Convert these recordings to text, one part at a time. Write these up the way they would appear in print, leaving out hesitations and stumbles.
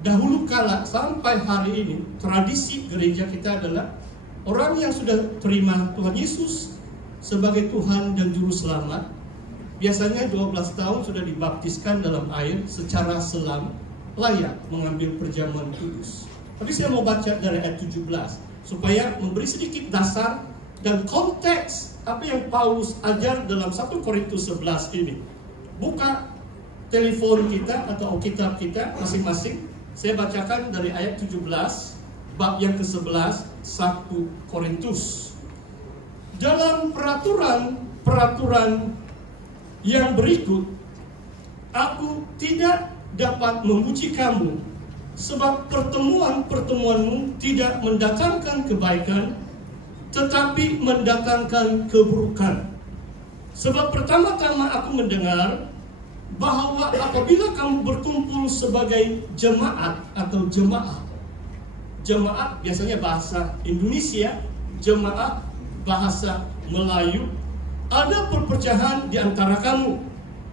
dahulu kala sampai hari ini, tradisi gereja kita adalah orang yang sudah terima Tuhan Yesus sebagai Tuhan dan Juru Selamat, biasanya 12 tahun sudah dibaptiskan dalam air secara selam, layak mengambil perjamuan kudus. Tapi saya mau baca dari ayat 17 supaya memberi sedikit dasar dan konteks apa yang Paulus ajar dalam 1 Korintus 11 ini. Buka telepon kita atau kitab kita masing-masing. Saya bacakan dari ayat 17 bab yang ke-11 1 Korintus. Dalam peraturan yang berikut, aku tidak dapat memuji kamu, sebab pertemuan-pertemuanmu tidak mendatangkan kebaikan, tetapi mendatangkan keburukan. Sebab pertama-tama aku mendengar bahwa apabila kamu berkumpul sebagai jemaat atau jemaah biasanya bahasa Indonesia, jemaat bahasa Melayu, ada perpecahan di antara kamu,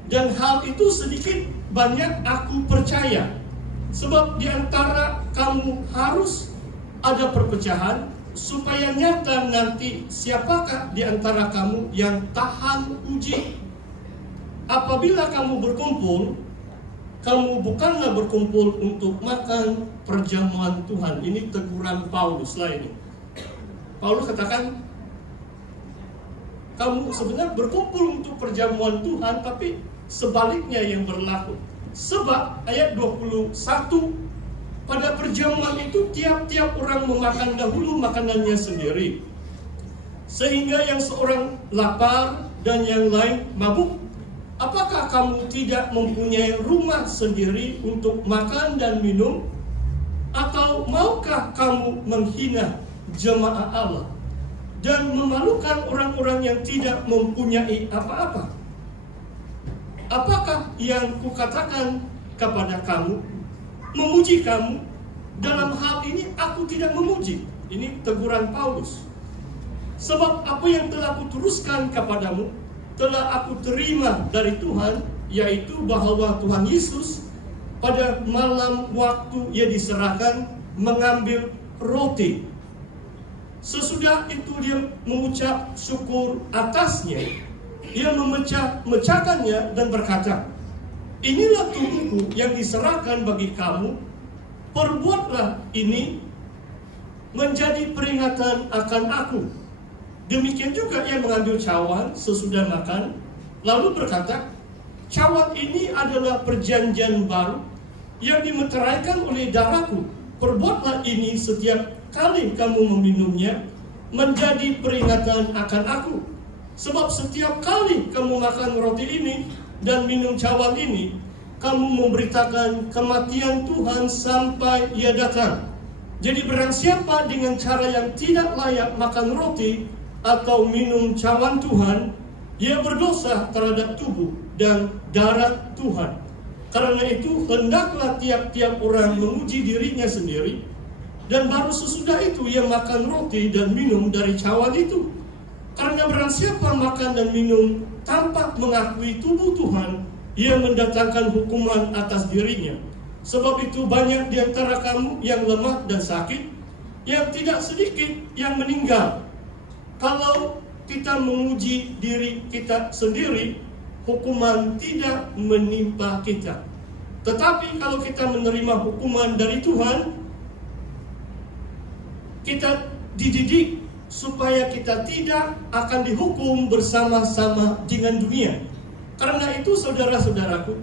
dan hal itu sedikit banyak aku percaya, sebab di antara kamu harus ada perpecahan, supaya nyata nanti siapakah di antara kamu yang tahan uji. Apabila kamu berkumpul, kamu bukanlah berkumpul untuk makan perjamuan Tuhan. Ini teguran Paulus lah ini. Paulus katakan, kamu sebenarnya berkumpul untuk perjamuan Tuhan, tapi sebaliknya yang berlaku. Sebab ayat 21, pada perjamuan itu tiap-tiap orang memakan dahulu makanannya sendiri, sehingga yang seorang lapar dan yang lain mabuk. Apakah kamu tidak mempunyai rumah sendiri untuk makan dan minum? Atau maukah kamu menghina jemaat Allah dan memalukan orang-orang yang tidak mempunyai apa-apa? Apakah yang kukatakan kepada kamu, memuji kamu? Dalam hal ini aku tidak memuji. Ini teguran Paulus. Sebab apa yang telah kuteruskan kepadamu telah aku terima dari Tuhan, yaitu bahwa Tuhan Yesus pada malam waktu ia diserahkan mengambil roti. Sesudah itu dia mengucap syukur atasnya. Ia memecahkannya dan berkata, inilah tubuhku yang diserahkan bagi kamu. Perbuatlah ini menjadi peringatan akan aku. Demikian juga ia mengambil cawan sesudah makan, lalu berkata, cawan ini adalah perjanjian baru yang dimeteraikan oleh darahku. Perbuatlah ini setiap kali kamu meminumnya menjadi peringatan akan aku. Sebab setiap kali kamu makan roti ini dan minum cawan ini, kamu memberitakan kematian Tuhan sampai ia datang. Jadi barang siapa dengan cara yang tidak layak makan roti atau minum cawan Tuhan, ia berdosa terhadap tubuh dan darah Tuhan. Karena itu hendaklah tiap-tiap orang memuji dirinya sendiri, dan baru sesudah itu ia makan roti dan minum dari cawan itu. Karena barang siapa makan dan minum tanpa mengakui tubuh Tuhan, ia mendatangkan hukuman atas dirinya. Sebab itu banyak di antara kamu yang lemah dan sakit, yang tidak sedikit yang meninggal. Kalau kita menguji diri kita sendiri, hukuman tidak menimpa kita. Tetapi kalau kita menerima hukuman dari Tuhan, kita dididik supaya kita tidak akan dihukum bersama-sama dengan dunia. Karena itu saudara-saudaraku,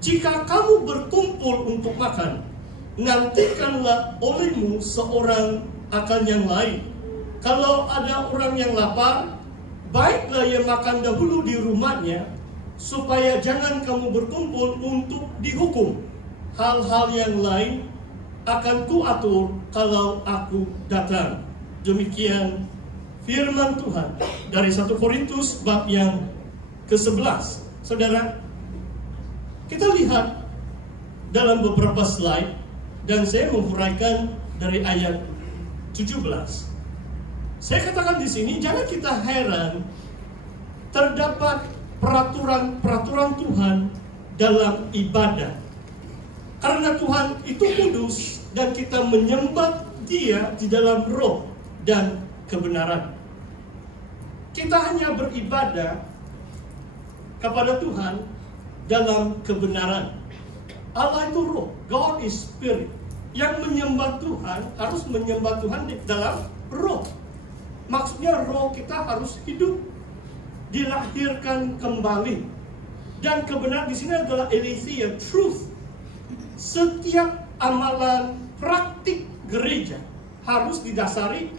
jika kamu berkumpul untuk makan, nantikanlah olehmu seorang akan yang lain. Kalau ada orang yang lapar, baiklah ia makan dahulu di rumahnya, supaya jangan kamu berkumpul untuk dihukum. Hal-hal yang lain akan kuatur kalau aku datang. Demikian firman Tuhan dari 1 Korintus bab yang ke-11. Saudara, kita lihat dalam beberapa slide, dan saya menghuraikan dari ayat 17. Saya katakan di sini, jangan kita heran terdapat peraturan-peraturan Tuhan dalam ibadah. Karena Tuhan itu kudus dan kita menyembah Dia di dalam roh dan kebenaran. Kita hanya beribadah kepada Tuhan dalam kebenaran. Allah itu roh, God is spirit. Yang menyembah Tuhan harus menyembah Tuhan di dalam roh. Maksudnya roh kita harus hidup, dilahirkan kembali. Dan kebenaran di sini adalah aletheia, truth. Setiap amalan praktik gereja harus didasari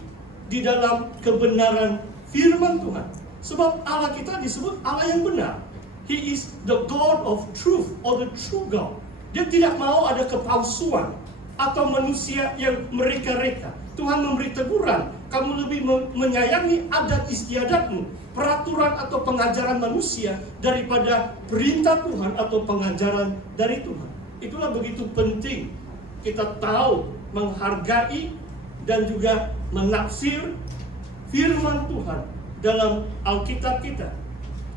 di dalam kebenaran firman Tuhan. Sebab Allah kita disebut Allah yang benar. He is the God of truth, or the true God. Dia tidak mau ada kepalsuan atau manusia yang mereka-reka. Tuhan memberi teguran, kamu lebih menyayangi adat istiadatmu, peraturan atau pengajaran manusia daripada perintah Tuhan atau pengajaran dari Tuhan. Itulah begitu penting kita tahu, menghargai dan juga menafsir firman Tuhan dalam Alkitab kita.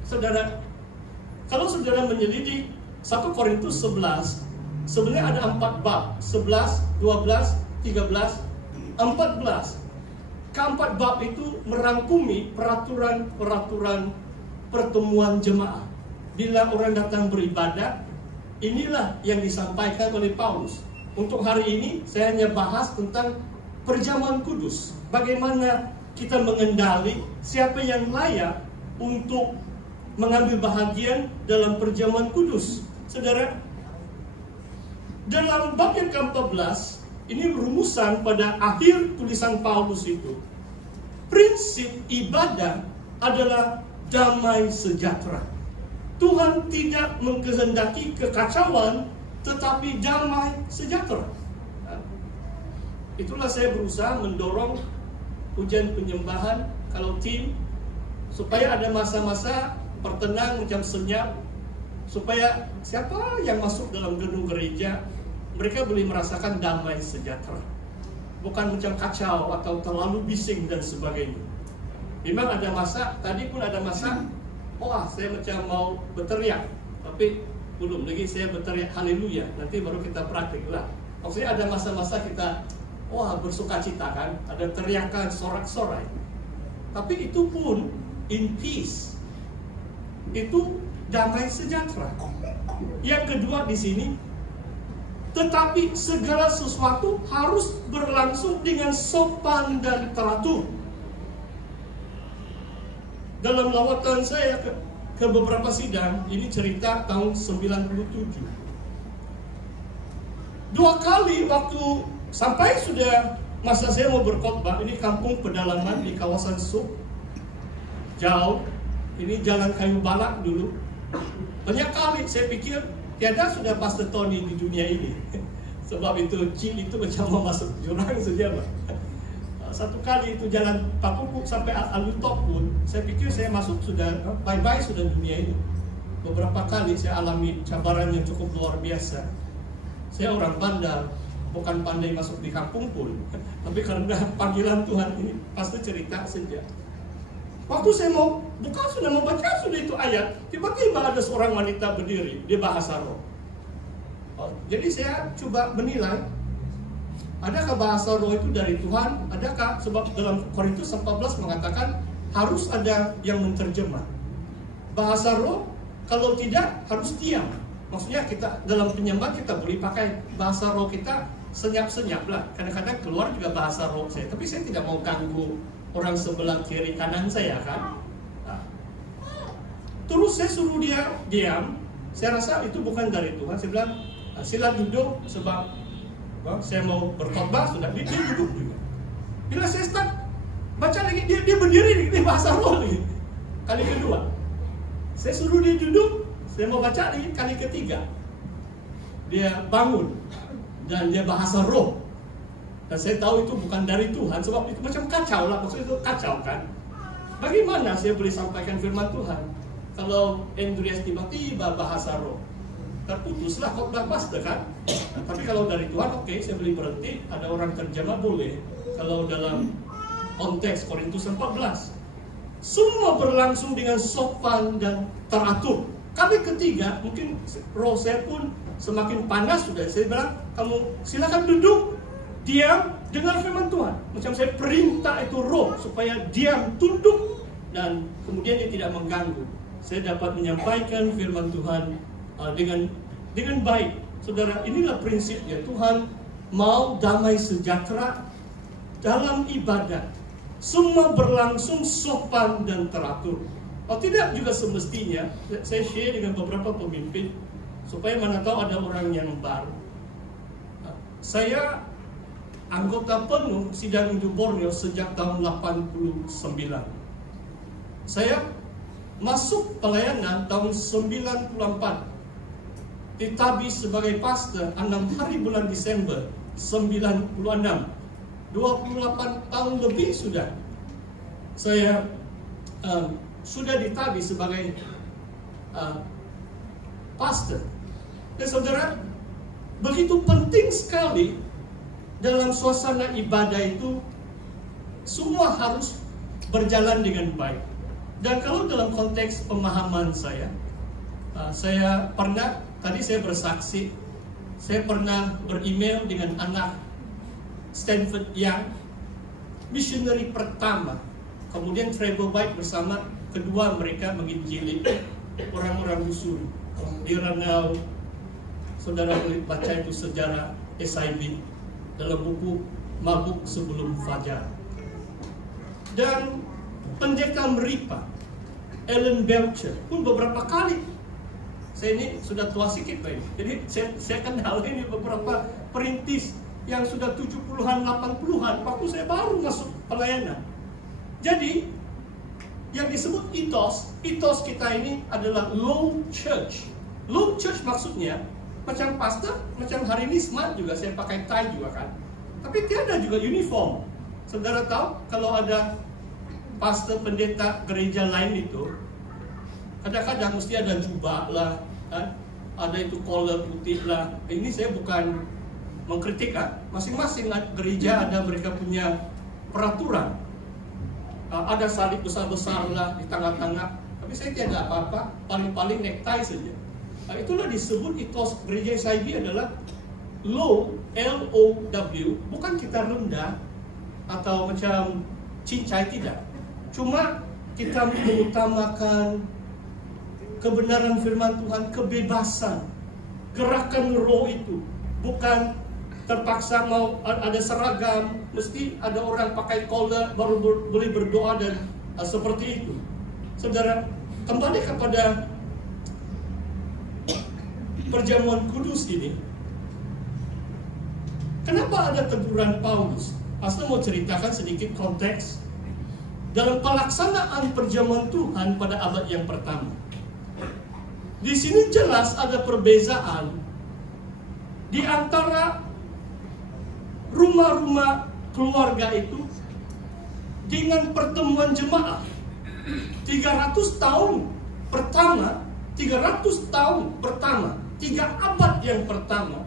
Saudara, kalau saudara menyelidiki 1 Korintus 11, sebenarnya ada 4 bab, 11, 12, 13, 14. Keempat bab itu merangkumi peraturan-peraturan pertemuan jemaah. Bila orang datang beribadah, inilah yang disampaikan oleh Paulus. Untuk hari ini saya hanya bahas tentang perjamuan kudus. Bagaimana kita mengendali siapa yang layak untuk mengambil bahagian dalam perjamuan kudus. Saudara, dalam bab yang ke-14, ini rumusan pada akhir tulisan Paulus itu. Prinsip ibadah adalah damai sejahtera. Tuhan tidak mengkehendaki kekacauan, tetapi damai sejahtera. Itulah saya berusaha mendorong ujian penyembahan kalau tim, supaya ada masa-masa pertenang macam senyap, supaya siapa yang masuk dalam gedung gereja, mereka boleh merasakan damai sejahtera. Bukan macam kacau atau terlalu bising dan sebagainya. Memang ada masa, tadi pun ada masa, wah saya macam mau berteriak, tapi belum lagi saya berteriak haleluya, nanti baru kita praktik lah. Maksudnya ada masa-masa kita, wah bersuka cita kan, ada teriakan, sorak-sorai. Tapi itu pun in peace, itu damai sejahtera. Yang kedua di sini, tetapi segala sesuatu harus berlangsung dengan sopan dan teratur. Dalam lawatan saya ke beberapa sidang, ini cerita tahun 97. 2 kali waktu sampai sudah masa saya mau berkhotbah, ini kampung pedalaman di kawasan Sub, jauh, ini jalan kayu balak dulu. Banyak kali saya pikir tiada sudah Pastor Tony di dunia ini. Sebab itu Cil itu macam mau masuk jurang saja, Pak. Satu kali itu jalan Pakuku sampai Alutop pun, saya pikir saya masuk sudah bye-bye sudah dunia ini. Beberapa kali saya alami cabaran yang cukup luar biasa. Saya orang bandar, bukan pandai masuk di kampung pun, tapi karena panggilan Tuhan ini pasti cerita saja. Waktu saya mau bukan sudah membaca sudah itu ayat, tiba-tiba ada seorang wanita berdiri, dia bahasa roh. Jadi saya coba menilai, adakah bahasa roh itu dari Tuhan? Adakah? Sebab dalam Korintus 14 mengatakan harus ada yang menterjemah. Bahasa roh, kalau tidak harus diam. Maksudnya kita dalam penyembah kita boleh pakai bahasa roh kita senyap-senyap lah. Kadang-kadang keluar juga bahasa roh saya. Tapi saya tidak mau ganggu orang sebelah kiri kanan saya kan. Nah. Terus saya suruh dia diam. Saya rasa itu bukan dari Tuhan. Saya bilang sila duduk sebab saya mau berkhotbah sudah. Dia duduk juga. Bila saya start baca lagi dia berdiri di bahasa roh lagi. Kali kedua saya suruh dia duduk, saya mau baca lagi kali ketiga dia bangun dan dia bahasa roh. Dan saya tahu itu bukan dari Tuhan, sebab itu macam kacau lah, maksudnya itu kacau kan. Bagaimana saya boleh sampaikan firman Tuhan kalau Andreas tiba-tiba bahasa roh? Terputuslah khotbah pastor kan. Nah, tapi kalau dari Tuhan, oke, saya boleh berhenti, ada orang terjemah boleh. Kalau dalam konteks Korintus 14, semua berlangsung dengan sopan dan teratur. Kali ketiga, mungkin roh saya pun semakin panas sudah. Saya bilang, kamu silakan duduk, diam, dengar firman Tuhan. Macam saya perintah itu roh supaya diam, tunduk, dan kemudian dia tidak mengganggu. Saya dapat menyampaikan firman Tuhan dengan baik. Saudara, inilah prinsipnya. Tuhan mau damai sejahtera dalam ibadat. Semua berlangsung sopan dan teratur. Kalau tidak juga semestinya, saya share dengan beberapa pemimpin, supaya mana tahu ada orang yang baru. Saya anggota penuh Sidang Hindu Borneo sejak tahun 89. Saya masuk pelayanan tahun 94. Ditabis sebagai pastor 6 hari bulan Desember 96. 28 tahun lebih sudah saya sudah ditabis sebagai pastor. Dan saudara, begitu penting sekali dalam suasana ibadah itu semua harus berjalan dengan baik. Dan kalau dalam konteks pemahaman saya pernah, tadi saya bersaksi, saya pernah beremail dengan anak Stanford Young, missionary pertama, kemudian travel bike bersama kedua mereka menginjili orang-orang Missouri. Di Ranau, saudara boleh baca itu sejarah SIB dalam buku Mabuk Sebelum Fajar. Dan pendeta Meripa, Ellen Belcher pun beberapa kali, saya ini sudah tua sedikit Pak, jadi saya kenal ini beberapa perintis yang sudah 70-an, 80-an, waktu saya baru masuk pelayanan. Jadi yang disebut ethos kita ini adalah low church. Low church maksudnya macam pastor, macam hari ini smart juga, saya pakai tie juga kan. Tapi tiada juga uniform. Saudara tahu kalau ada pastor pendeta gereja lain itu, kadang-kadang mesti ada jubah lah, kan? Ada itu collar putih lah. Ini saya bukan mengkritik kan. Masing-masing gereja ada mereka punya peraturan. Ada salib besar-besar lah di tengah-tengah. Tapi saya tidak apa-apa, paling-paling necktie saja. Itulah disebut ethos gereja SIB adalah low, L-O-W. Bukan kita rendah atau macam cincai, tidak. Cuma kita mengutamakan kebenaran firman Tuhan, kebebasan, gerakan roh itu. Bukan terpaksa mau ada seragam, mesti ada orang pakai collar baru boleh berdoa dan seperti itu. Saudara, kembali kepada perjamuan kudus ini. Kenapa ada teguran Paulus? Pastor mau ceritakan sedikit konteks dalam pelaksanaan perjamuan Tuhan pada abad yang pertama. Di sini jelas ada perbezaan di antara rumah-rumah keluarga itu dengan pertemuan jemaah. 300 tahun pertama, 3 abad yang pertama,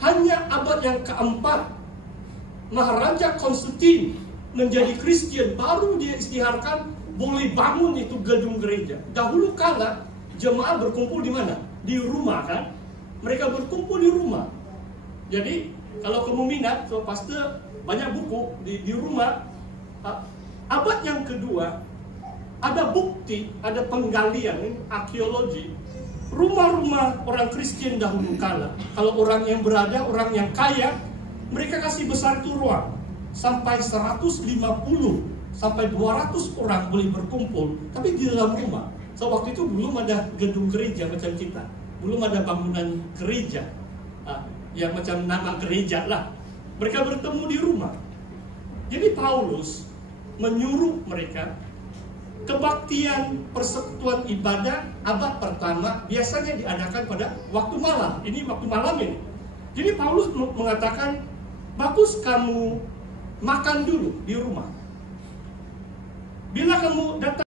hanya abad yang keempat Maharaja Konstantin menjadi Kristen, baru dia istiharkan boleh bangun itu gedung gereja. Dahulu kala jemaah berkumpul di mana? Di rumah kan? Mereka berkumpul di rumah. Jadi kalau kamu minat, so pastor banyak buku di rumah. Abad yang kedua ada bukti, ada penggalian arkeologi rumah-rumah orang Kristen dahulu kala. Kalau orang yang berada, orang yang kaya, mereka kasih besar itu ruang sampai 150 sampai 200 orang boleh berkumpul, tapi di dalam rumah. So waktu itu belum ada gedung gereja macam kita, belum ada bangunan gereja yang macam nama gereja lah. Mereka bertemu di rumah. Jadi Paulus menyuruh mereka, kebaktian persekutuan ibadah abad pertama biasanya diadakan pada waktu malam. Ini waktu malam ini. Jadi Paulus mengatakan, bagus kamu makan dulu di rumah. Bila kamu datang